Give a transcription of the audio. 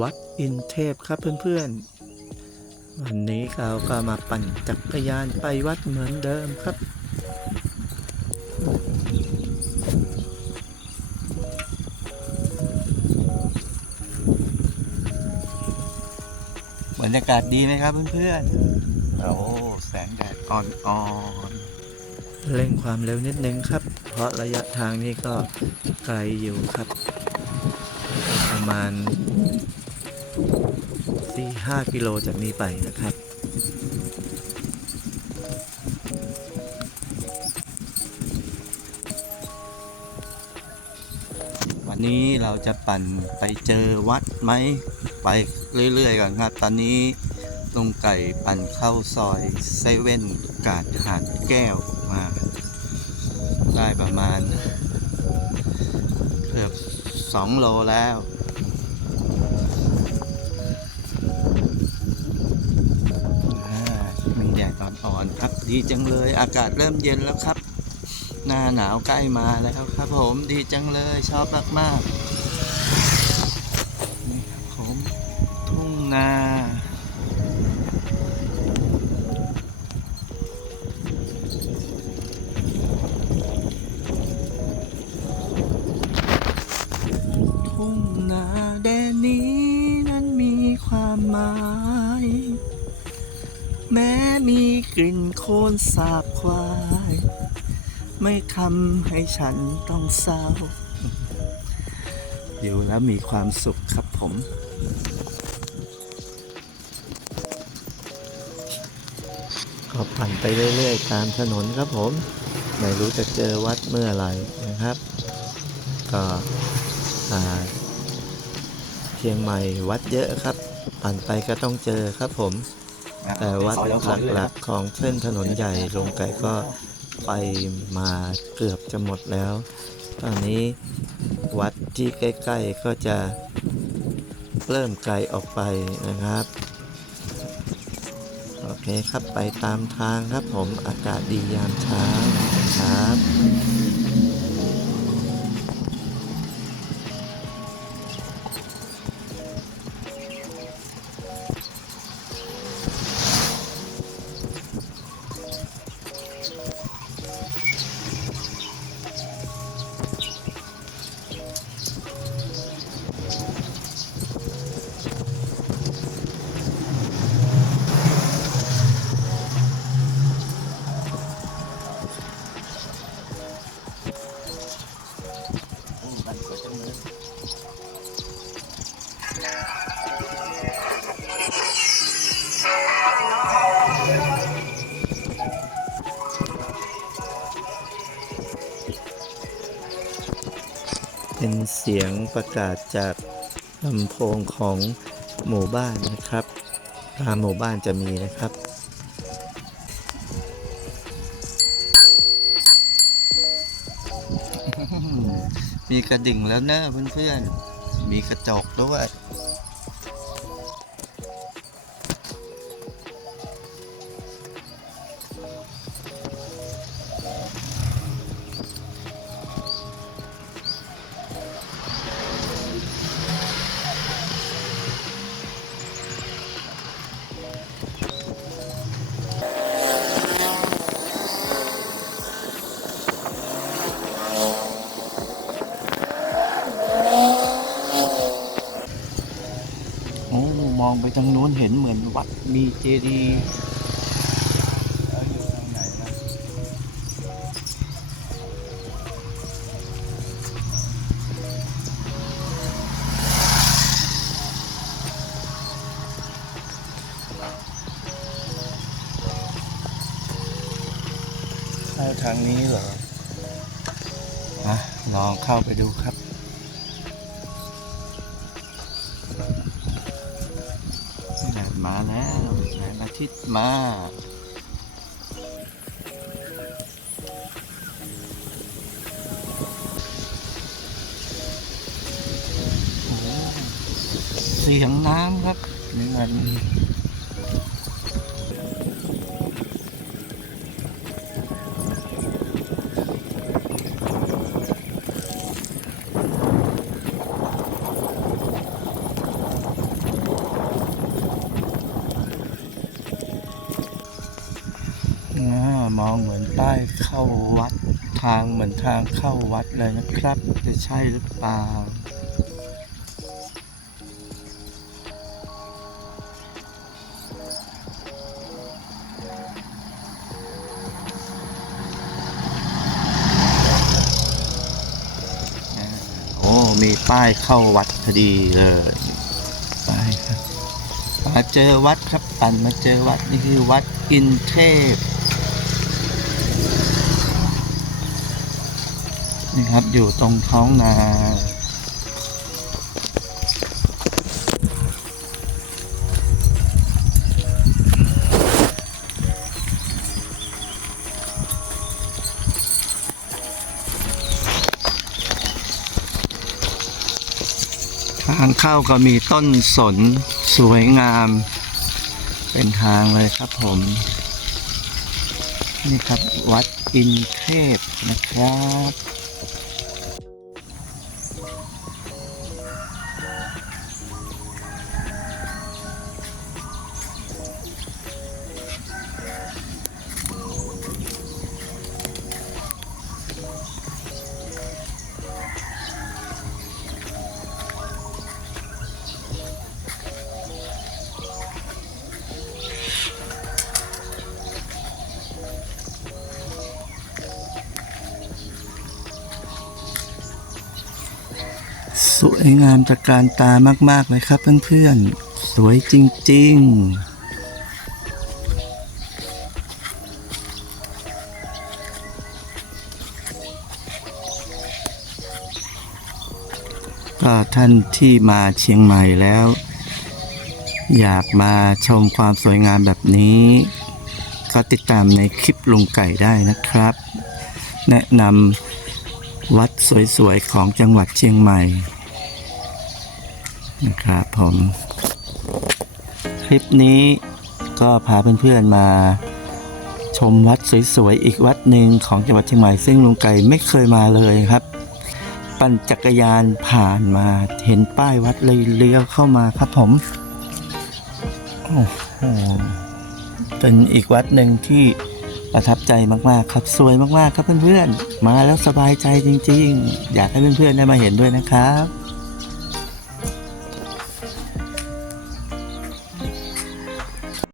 วัดอินเทพครับเพื่อนๆ วันนี้เราก็มาปั่นจักรยานไปวัดเหมือนเดิมครับ บรรยากาศดีไหมครับเพื่อนๆ โอ้ แสงแดดอ่อนๆ เร่งความเร็วนิดนึงครับ เพราะระยะทางนี้ก็ไกลอยู่ครับ ประมาณ 4-5กิโลจากนี้ไปนะครับวันนี้เราจะปั่นไปเจอวัดไหมไปเรื่อยๆก่อนครับ ตอนนี้ลุงไก่ปั่นเข้าซอยเซเว่นกาดหาดแก้วมา ได้ประมาณ เกือบสองโลแล้ว ดีจังเลย อากาศเริ่มเย็นแล้วครับ หน้าหนาวใกล้มาแล้วครับ ผมดีจังเลยชอบมากๆนี่ครับผมทุ่งนาทุ่งนาแดนนี้นั้นมีความหมาย แม้มีกลิ่นโคลนสาบควาย ไม่ทำให้ฉันต้องเศร้า อยู่แล้วมีความสุขครับผมก็ปั่นไปเรื่อยๆ ตามถนนครับผม ไม่รู้จะเจอวัดเมื่อไหร่นะครับ ก็เชียงใหม่วัดเยอะครับปั่นไปก็ต้องเจอครับผม แต่วัดหลักๆของเส้นถนนใหญ่ลงไก่ก็ไปมาเกือบจะหมดแล้ว ตอนนี้วัดที่ใกล้ ๆก็จะเริ่มไกลออกไปนะครับ โอเคครับไปตามทางครับผมอากาศดียามเช้าครับ เป็นเสียงประกาศจากลำโพงของหมู่บ้านนะครับ ตามหมู่บ้านจะมีนะครับ มีกระดิ่งแล้วนะเพื่อนๆ มีกระจกด้วย องไปทางโน้นเห็นเหมือนวัดมีเจดีย์เอ้ยนะเข้าทางนี้เหรออะลองเข้าไปดูครับ ทิตย์มาเสียงน้ำครับนี่มัน เข้าวัด ทางเหมือนทางเข้าวัดเลยนะครับ จะใช่หรือเปล่าโอ้มีป้ายเข้าวัดพอดีเลยป้ายครับมาเจอวัดครับปั่นมาเจอวัดนี่คือวัดอินเทพ นี่ครับอยู่ตรงท้องนาทางเข้าก็มีต้นสนสวยงาม เป็นทางเลยครับผม นี่ครับวัดอินเทพนะครับ สวยงามจากการตามากๆเลยครับเพื่อนๆ สวยจริงๆก็ท่านที่มาเชียงใหม่แล้ว อยากมาชมความสวยงามแบบนี้ ก็ติดตามในคลิปลุงไก่ได้นะครับ แนะนำ วัดสวยๆ ของจังหวัดเชียงใหม่นะครับผม คลิปนี้ก็พาเพื่อนๆมา ชมวัดสวยๆ อีกวัดหนึ่งของจังหวัดเชียงใหม่ ซึ่งลุงไก่ไม่เคยมาเลยครับ ปั่นจักรยานผ่านมาเห็นป้ายวัดเลยเลี้ยวเข้ามาครับผมโอ้โหเป็นอีกวัดหนึ่งที่ ประทับใจมากๆครับสวยมากๆครับเพื่อนๆ มาแล้วสบายใจจริงๆ อยากให้เพื่อนๆได้มาเห็นด้วยนะครับ